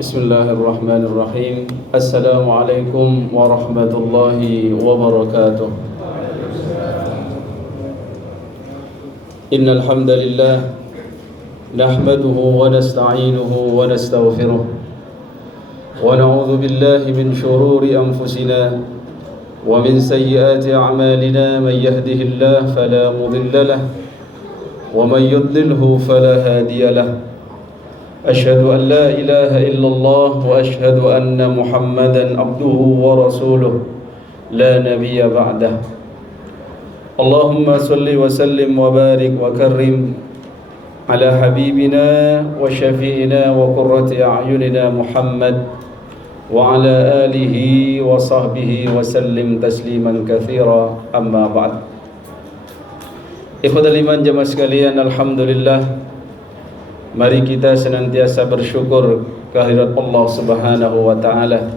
Bismillahirrahmanirrahim. Assalamualaikum warahmatullahi wabarakatuh. Innal hamdalillah nahmaduhu wa nasta'inuhu wa nastaghfiruh wa na'udzu billahi min shururi anfusina wa min sayyiati a'malina. Man yahdihillahu fala mudilla lahu wa man yudlilhu fala hadiya lahu. أشهد أن لا إله إلا الله وأشهد أن محمدا عبده ورسوله لا نبي بعده. اللهم صل وسلم وبارك وكرم على حبيبنا وشفيعنا وقرة أعيننا محمد وعلى آله وصحبه وسلم تسليما كثيرا. أما بعد. Ikhwatal iman jamaah sekalian, alhamdulillah, mari kita senantiasa bersyukur kehadirat Allah Subhanahu wa taala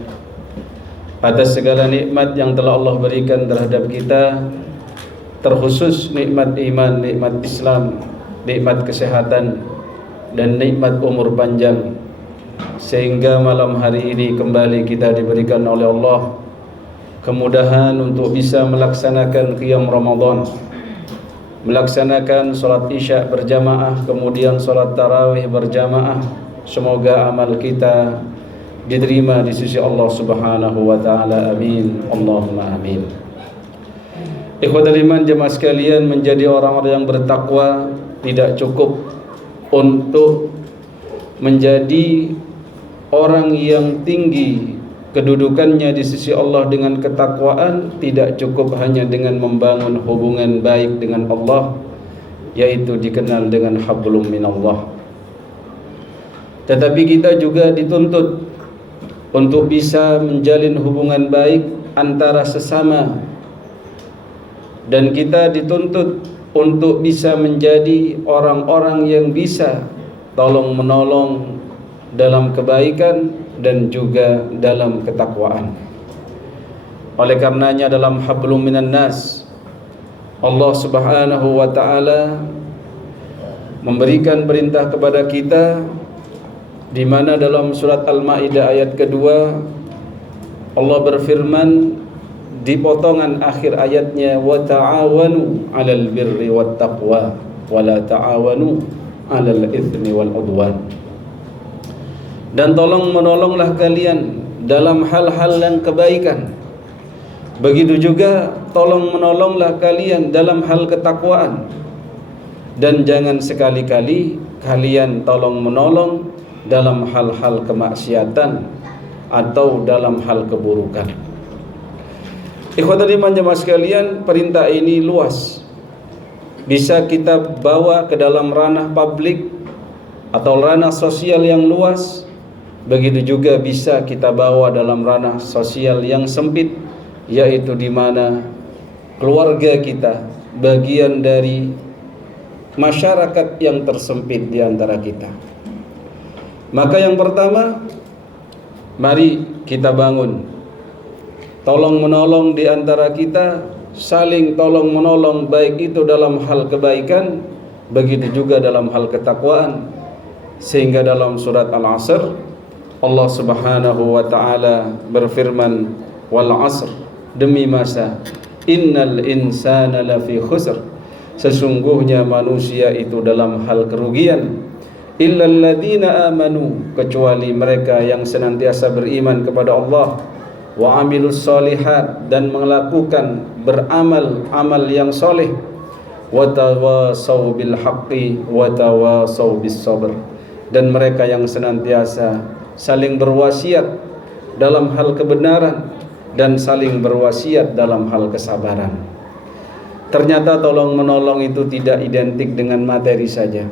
atas segala nikmat yang telah Allah berikan terhadap kita, terkhusus nikmat iman, nikmat Islam, nikmat kesehatan dan nikmat umur panjang, sehingga malam hari ini kembali kita diberikan oleh Allah kemudahan untuk bisa melaksanakan qiyam Ramadan, melaksanakan sholat isya berjamaah, kemudian sholat tarawih berjamaah. Semoga amal kita diterima di sisi Allah Subhanahu wa ta'ala. Amin, Allahumma amin. Ikhwatal iman jemaah sekalian, menjadi orang-orang yang bertakwa tidak cukup untuk menjadi orang yang tinggi kedudukannya di sisi Allah dengan ketakwaan. Tidak cukup hanya dengan membangun hubungan baik dengan Allah, yaitu dikenal dengan hablum minallah, tetapi kita juga dituntut untuk bisa menjalin hubungan baik antara sesama, dan kita dituntut untuk bisa menjadi orang-orang yang bisa tolong menolong dalam kebaikan dan juga dalam ketakwaan. Oleh karenanya dalam hablum minan nas, Allah Subhanahu wa ta'ala memberikan perintah kepada kita, di mana dalam surat Al-Maidah ayat kedua Allah berfirman di potongan akhir ayatnya, wa ta'awanu 'alal birri wat taqwa wa la ta'awanu 'alal itsmi wal 'udwan. Dan tolong menolonglah kalian dalam hal-hal yang kebaikan. Begitu juga tolong menolonglah kalian dalam hal ketakwaan. Dan jangan sekali-kali kalian tolong menolong dalam hal-hal kemaksiatan atau dalam hal keburukan. Ikhwatul iman jemaah sekalian, perintah ini luas. Bisa kita bawa ke dalam ranah publik atau ranah sosial yang luas. Begitu juga bisa kita bawa dalam ranah sosial yang sempit, yaitu di mana keluarga kita bagian dari masyarakat yang tersempit di antara kita. Maka yang pertama, mari kita bangun tolong menolong di antara kita, saling tolong menolong, baik itu dalam hal kebaikan, begitu juga dalam hal ketakwaan. Sehingga dalam surat Al-Asr Allah Subhanahu wa ta'ala berfirman, wal 'asr, demi masa, innal insana lafi khusr, sesungguhnya manusia itu dalam hal kerugian, illal ladzina amanu, kecuali mereka yang senantiasa beriman kepada Allah, wa amilus solihat, dan melakukan beramal amal yang soleh, wa tawasau bil haqqi wa tawasau bis sabr, dan mereka yang senantiasa saling berwasiat dalam hal kebenaran dan saling berwasiat dalam hal kesabaran. Ternyata tolong menolong itu tidak identik dengan materi saja,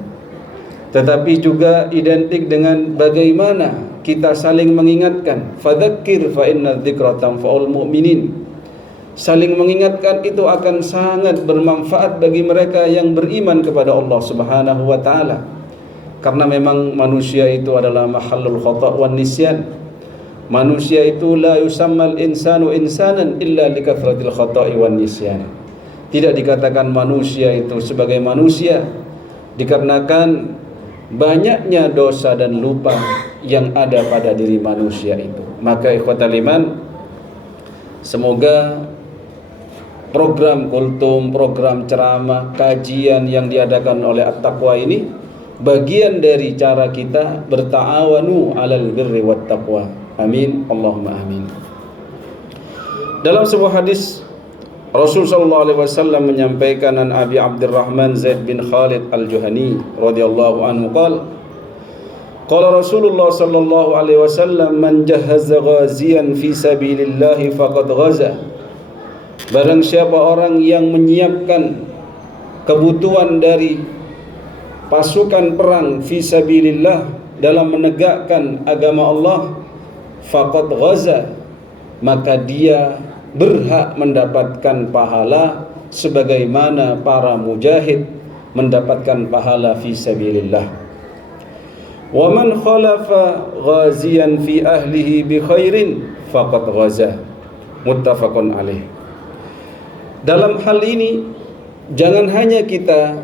tetapi juga identik dengan bagaimana kita saling mengingatkan. Fadzakir fa inna dzikra tanfa'ul mu'minin. Saling mengingatkan itu akan sangat bermanfaat bagi mereka yang beriman kepada Allah Subhanahu wa ta'ala. Karena memang manusia itu adalah mahallul khata' wan nisyan. Manusia itu la yusammal insanu insanan illa likathratil khata'i wan nisyan. Tidak dikatakan manusia itu sebagai manusia dikarenakan banyaknya dosa dan lupa yang ada pada diri manusia itu. Maka ikhwatal iman, semoga program kultum, program ceramah, kajian yang diadakan oleh At-Taqwa ini bagian dari cara kita berta'awanu 'alal birri wat taqwa. Amin, Allahumma amin. Dalam sebuah hadis Rasul sallallahu alaihi wasallam menyampaikan an Abi Abdurrahman Zaid bin Khalid Al-Juhani radhiyallahu anhu qala Rasulullah sallallahu alaihi wasallam man jahhaza ghaziyan fi sabilillah faqad ghaza. Barang siapa orang yang menyiapkan kebutuhan dari pasukan perang fi sabilillah dalam menegakkan agama Allah, faqad ghaza, maka dia berhak mendapatkan pahala sebagaimana para mujahid mendapatkan pahala fi sabilillah. Wa man khalafa ghaziyan fi ahlihi bi khairin faqad ghaza. Muttafaqun alaih. Dalam hal ini jangan hanya kita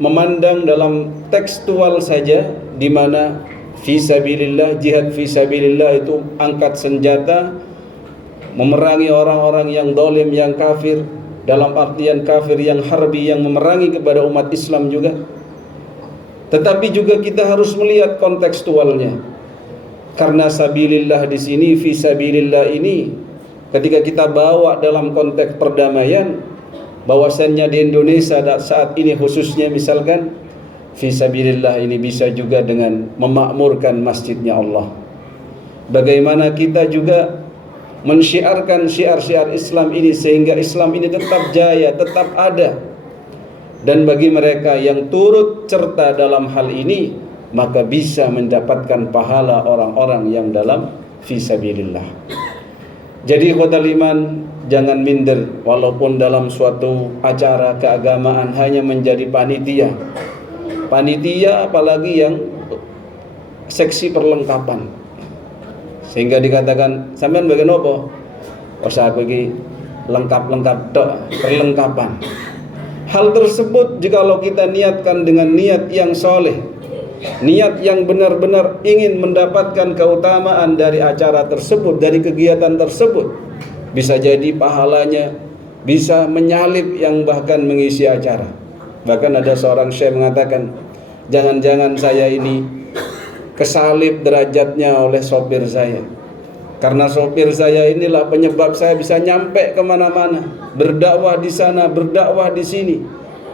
memandang dalam tekstual saja, di mana fi sabilillah, jihad fi sabilillah itu angkat senjata memerangi orang-orang yang zalim, yang kafir, dalam artian kafir yang harbi, yang memerangi kepada umat Islam juga. Tetapi juga kita harus melihat kontekstualnya. Karena sabilillah di sini, fi sabilillah ini, ketika kita bawa dalam konteks perdamaian, bahwasannya di Indonesia saat ini khususnya misalkan, fi sabilillah ini bisa juga dengan memakmurkan masjidnya Allah. Bagaimana kita juga mensyiarkan syiar-syiar Islam ini sehingga Islam ini tetap jaya, tetap ada. Dan bagi mereka yang turut serta dalam hal ini, maka bisa mendapatkan pahala orang-orang yang dalam fi sabilillah. Jadi ikhwatal iman, jangan minder walaupun dalam suatu acara keagamaan hanya menjadi panitia. Panitia apalagi yang seksi perlengkapan. Sehingga dikatakan, sampean bagian apa? Usah aku iki lengkap-lengkap tok, perlengkapan. Hal tersebut jikalau kita niatkan dengan niat yang soleh, niat yang benar-benar ingin mendapatkan keutamaan dari acara tersebut, dari kegiatan tersebut, bisa jadi pahalanya bisa menyalip yang bahkan mengisi acara. Bahkan ada seorang syekh mengatakan, jangan-jangan saya ini kesalip derajatnya oleh sopir saya, karena sopir saya inilah penyebab saya bisa nyampe kemana-mana, berdakwah di sana, berdakwah di sini,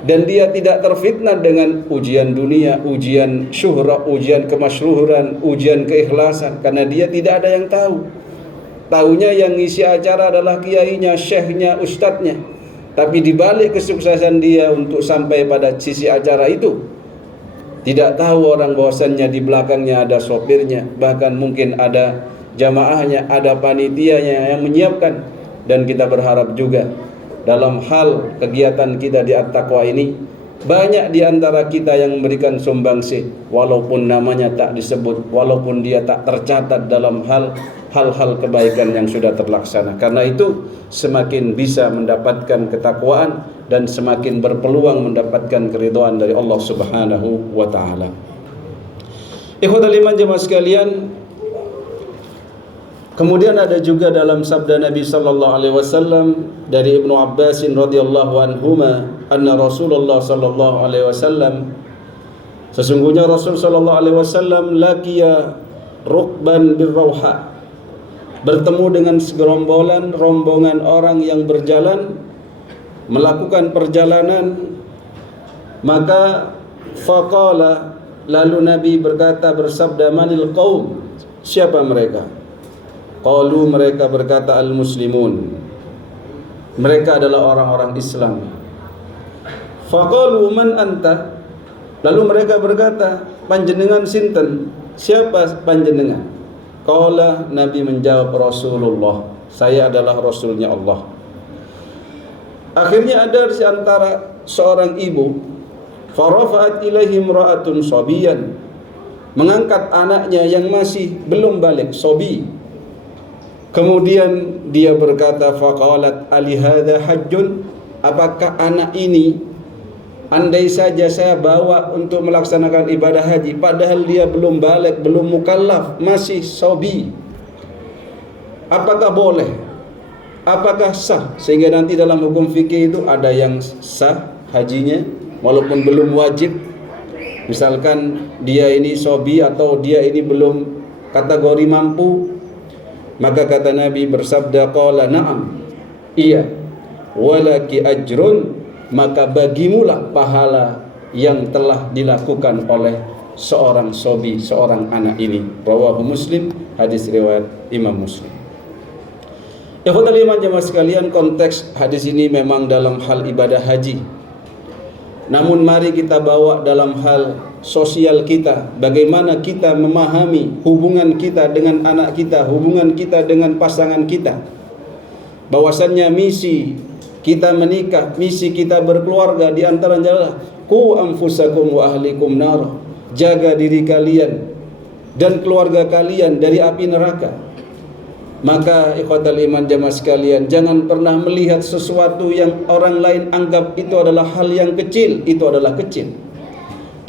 dan dia tidak terfitnah dengan ujian dunia, ujian syuhra, ujian kemasyhuran, ujian keikhlasan, karena dia tidak ada yang tahu. Tahunya yang ngisi acara adalah kiainya, syekhnya, ustadznya. Tapi di balik kesuksesan dia untuk sampai pada sisi acara itu, tidak tahu orang bahwasannya di belakangnya ada sopirnya, bahkan mungkin ada jamaahnya, ada panitianya yang menyiapkan. Dan kita berharap juga dalam hal kegiatan kita di At-Taqwa ini, banyak di antara kita yang memberikan sumbangsih, walaupun namanya tak disebut, walaupun dia tak tercatat dalam hal-hal kebaikan yang sudah terlaksana. Karena itu semakin bisa mendapatkan ketakwaan dan semakin berpeluang mendapatkan keridhaan dari Allah Subhanahu wa taala. Ikhwatal iman jemaah sekalian, kemudian ada juga dalam sabda Nabi sallallahu alaihi wasallam dari Ibnu Abbas radhiyallahu anhuma, anna Rasulullah sallallahu alaihi wasallam, sesungguhnya Rasul sallallahu alaihi wasallam laqiya rukban birrauha, bertemu dengan segerombolan rombongan orang yang berjalan melakukan perjalanan. Maka faqala, lalu Nabi berkata, bersabda, manil qaum, siapa mereka? Qalu, mereka berkata, al muslimun, mereka adalah orang-orang Islam. Faqalu man anta, lalu mereka berkata, panjenengan sinten, siapa panjenengan? Qala, Nabi menjawab, Rasulullah, saya adalah Rasulnya Allah. Akhirnya ada di antara seorang ibu, farafa'at ilaihi imra'atun sabiyan, mengangkat anaknya yang masih belum balik, sobi. Kemudian dia berkata, faqalat ali hadza hajjun, apakah anak ini andai saja saya bawa untuk melaksanakan ibadah haji, padahal dia belum balik, belum mukallaf, masih sobi, apakah boleh? Apakah sah? Sehingga nanti dalam hukum fikih itu ada yang sah hajinya walaupun belum wajib. Misalkan dia ini sobi atau dia ini belum kategori mampu, maka kata Nabi bersabda, qala na'am, iya, walaki ajrun, maka bagimulah pahala yang telah dilakukan oleh seorang sobi, seorang anak ini. Rawahu Muslim, hadis riwayat Imam Muslim. Ikhwatal iman jemaah sekalian, konteks hadis ini memang dalam hal ibadah haji. Namun mari kita bawa dalam hal sosial kita, bagaimana kita memahami hubungan kita dengan anak kita, hubungan kita dengan pasangan kita. Bahwasannya misi kita menikah, misi kita berkeluarga di antaranya adalah qu anfusakum wa ahlikum nar. Jaga diri kalian dan keluarga kalian dari api neraka. Maka ikhwatal iman jamaah sekalian, jangan pernah melihat sesuatu yang orang lain anggap itu adalah hal yang kecil, itu adalah kecil.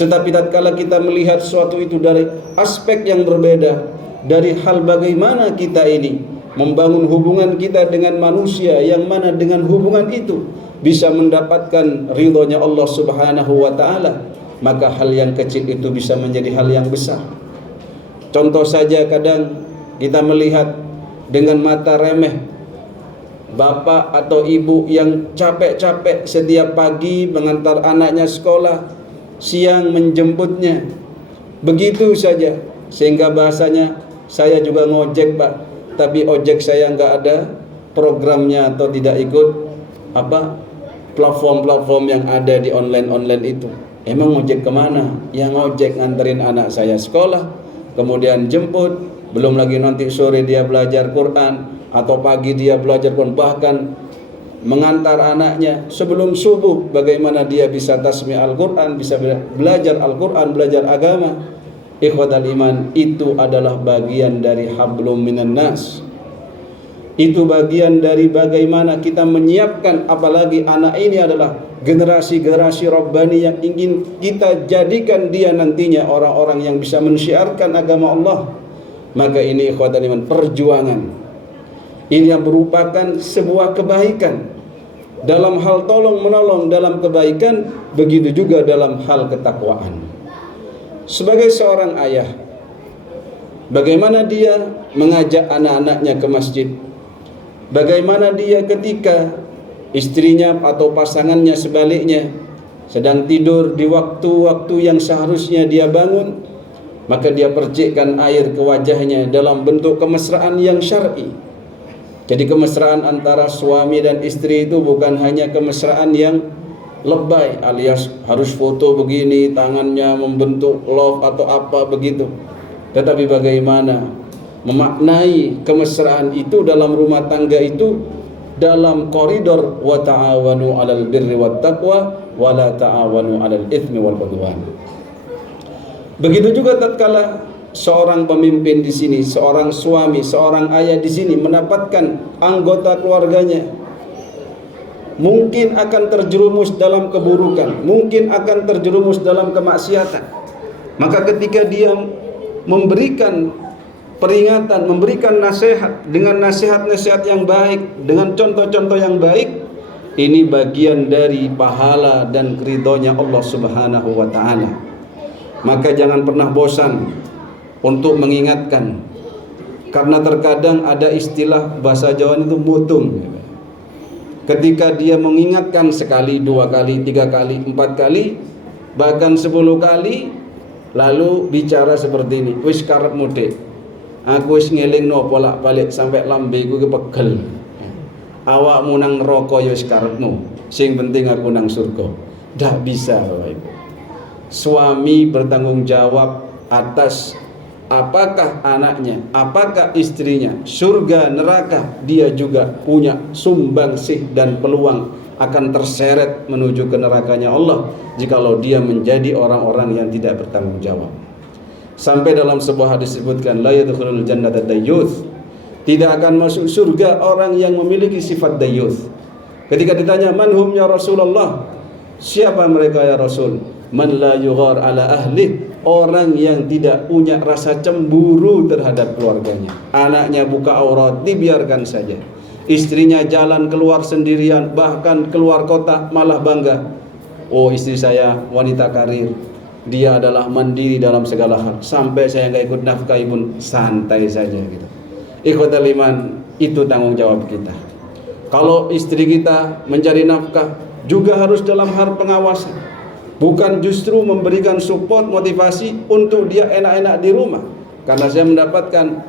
Tetapi tatkala kita melihat sesuatu itu dari aspek yang berbeda, dari hal bagaimana kita ini membangun hubungan kita dengan manusia, yang mana dengan hubungan itu bisa mendapatkan ridhonya Allah Subhanahu wa ta'ala, maka hal yang kecil itu bisa menjadi hal yang besar. Contoh saja, kadang kita melihat dengan mata remeh bapak atau ibu yang capek-capek setiap pagi mengantar anaknya sekolah, siang menjemputnya, begitu saja, sehingga bahasanya, saya juga ngojek pak, tapi ojek saya nggak ada programnya atau tidak ikut platform-platform yang ada di online itu. Emang ngojek kemana? Yang ngojek nganterin anak saya sekolah, kemudian jemput, belum lagi nanti sore dia belajar Quran, atau pagi dia belajar Quran, bahkan mengantar anaknya sebelum subuh, bagaimana dia bisa tasmi Al-Quran, bisa belajar Al-Quran, belajar agama. Ikhwatal iman, itu adalah bagian dari hablum minan nas. Itu bagian dari bagaimana kita menyiapkan, apalagi anak ini adalah generasi-generasi Rabbani yang ingin kita jadikan dia nantinya orang-orang yang bisa mensyiarkan agama Allah. Maka ini ikhwatal iman, perjuangan ini yang merupakan sebuah kebaikan. Dalam hal tolong menolong dalam kebaikan, begitu juga dalam hal ketakwaan. Sebagai seorang ayah, bagaimana dia mengajak anak-anaknya ke masjid, bagaimana dia ketika istrinya atau pasangannya sebaliknya sedang tidur di waktu-waktu yang seharusnya dia bangun, maka dia percikkan air ke wajahnya dalam bentuk kemesraan yang syar'i. Jadi kemesraan antara suami dan istri itu bukan hanya kemesraan yang lebay, alias harus foto begini, tangannya membentuk love atau apa begitu. Tetapi bagaimana memaknai kemesraan itu dalam rumah tangga itu dalam koridor wa ta'awanu 'alal birri wat taqwa wa la ta'awanu 'alal itsmi wal 'udwan. Begitu juga tatkala seorang pemimpin di sini, seorang suami, seorang ayah di sini mendapatkan anggota keluarganya mungkin akan terjerumus dalam keburukan, mungkin akan terjerumus dalam kemaksiatan. Maka ketika dia memberikan peringatan, memberikan nasihat dengan nasihat-nasihat yang baik, dengan contoh-contoh yang baik, ini bagian dari pahala dan ridhonya Allah Subhanahu wa ta'ala. Maka jangan pernah bosan untuk mengingatkan, karena terkadang ada istilah bahasa Jawa itu mutung. Ketika dia mengingatkan sekali, 2 kali, 3 kali, 4 kali, bahkan 10 kali, lalu bicara seperti ini, wis karep mudik, aku wis ngelingno bolak-balik sampai lambeku kepegel, awakmu nang neraka ya wis karepmu, sing penting aku nang surga. Dak bisa Bapak Ibu. Suami bertanggung jawab atas apakah anaknya, apakah istrinya, surga, neraka, dia juga punya sumbangsih dan peluang akan terseret menuju ke nerakanya Allah jikalau dia menjadi orang-orang yang tidak bertanggung jawab. Sampai dalam sebuah hadis disebutkan, la yadkhulul jannata dayyuth, tidak akan masuk surga orang yang memiliki sifat dayyuth. Ketika ditanya, manhum ya Rasulullah, Siapa mereka ya Rasul? Man la yughar ala ahli, orang yang tidak punya rasa cemburu terhadap keluarganya. Anaknya buka aurat, dibiarkan saja. Istrinya jalan keluar sendirian, bahkan keluar kota malah bangga. Oh, istri saya wanita karir, dia adalah mandiri dalam segala hal. Sampai saya nggak ikut nafkahi pun santai saja gitu. Ikhwatal iman, itu tanggung jawab kita. Kalau istri kita mencari nafkah, juga harus dalam hal pengawasan. Bukan justru memberikan support, motivasi untuk dia enak-enak di rumah. Karena saya mendapatkan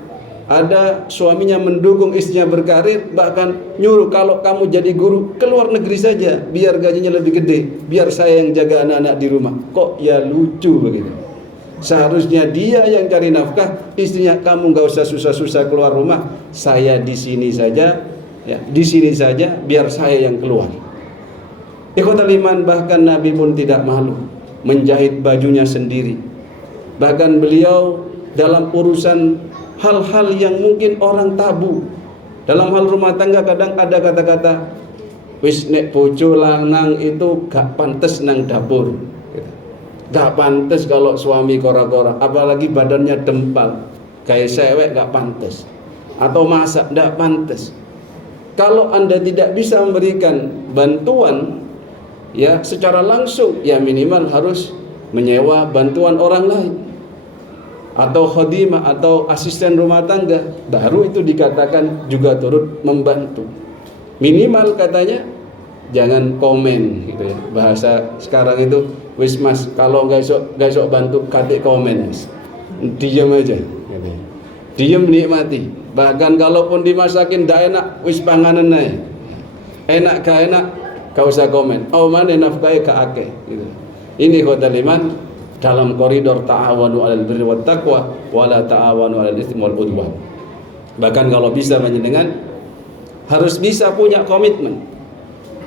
ada suaminya mendukung istrinya berkarir, bahkan nyuruh kalau kamu jadi guru keluar negeri saja biar gajinya lebih gede, biar saya yang jaga anak-anak di rumah. Kok ya lucu begitu. Seharusnya dia yang cari nafkah, istrinya kamu gak usah susah-susah keluar rumah, saya di sini saja, ya, di sini saja biar saya yang keluar. Ikhwatal iman, bahkan Nabi pun tidak malu menjahit bajunya sendiri. Bahkan beliau dalam urusan hal-hal yang mungkin orang tabu, dalam hal rumah tangga kadang ada kata-kata wis nek bojo lanang itu gak pantes nang dapur, gak pantes kalau suami kora-kora, apalagi badannya dempal kayak cewek gak pantes, atau masak gak pantes. Kalau Anda tidak bisa memberikan bantuan ya secara langsung, ya minimal harus menyewa bantuan orang lain atau khadimah atau asisten rumah tangga, baru itu dikatakan juga turut membantu. Minimal katanya jangan komen gitu ya. Bahasa sekarang itu wis mas kalau nggak esok bantu katik komen, diam aja gitu ya. Diam nikmati. Bahkan kalaupun dimasakin ndak enak, wis panganan ae. Enak gak enak gak usah komen. Oh mana nafkahe gak akeh gitu. Ini khotul iman dalam koridor ta'awanu 'alal birri wat taqwa wala ta'awanu 'alal itsmi wal 'udwan. Bahkan kalau bisa panjenengan harus bisa punya komitmen.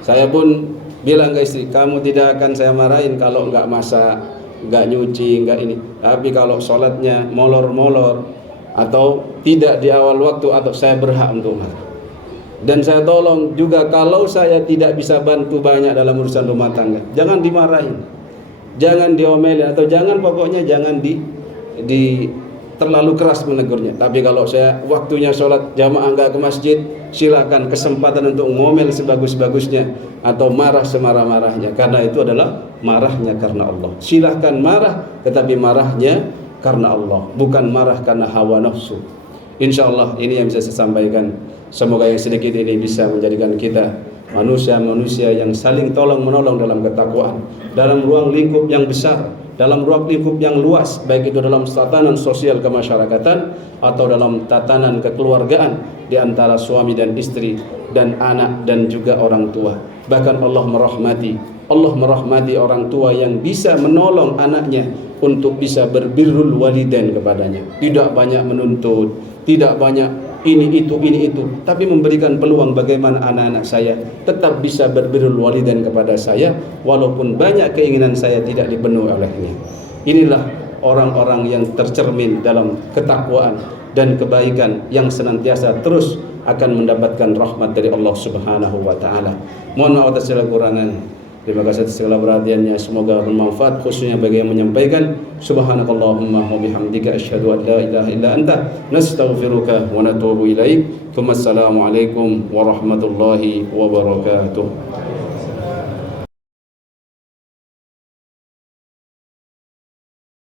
Saya pun bilang ke istri, kamu tidak akan saya marahin kalau enggak masak, enggak nyuci, enggak ini. Tapi kalau sholatnya molor-molor atau tidak di awal waktu, atau saya berhak untuk marah. Dan saya tolong juga kalau saya tidak bisa bantu banyak dalam urusan rumah tangga, jangan dimarahin, jangan diomelin, atau pokoknya jangan terlalu keras menegurnya. Tapi kalau saya waktunya sholat jamaah enggak ke masjid, silakan, kesempatan untuk ngomel sebagus-bagusnya atau marah semarah-marahnya, karena itu adalah marahnya karena Allah. Silahkan marah, tetapi marahnya karena Allah, bukan marah karena hawa nafsu. Insyaallah ini yang bisa saya sampaikan. Semoga yang sedikit ini bisa menjadikan kita manusia-manusia yang saling tolong menolong dalam ketakwaan, dalam ruang lingkup yang besar, dalam ruang lingkup yang luas, baik itu dalam tatanan sosial kemasyarakatan atau dalam tatanan kekeluargaan di antara suami dan istri dan anak dan juga orang tua. Bahkan Allah merahmati orang tua yang bisa menolong anaknya untuk bisa berbirrul walidain kepadanya. Tidak banyak menuntut, tidak banyak ini itu, tapi memberikan peluang bagaimana anak-anak saya tetap bisa berbirrul walidain kepada saya walaupun banyak keinginan saya tidak dipenuhi olehnya. Inilah orang-orang yang tercermin dalam ketakwaan dan kebaikan yang senantiasa terus akan mendapatkan rahmat dari Allah Subhanahu wa taala. Mohon maaf atas segala kekurangan. Terima kasih atas segala perhatiannya, semoga bermanfaat khususnya bagi yang menyampaikan. Subhanakallahumma wa bihamdika asyhadu an la ilaha illa anta nastaghfiruka wa natubu ilaik. Assalamualaikum warahmatullahi wabarakatuh.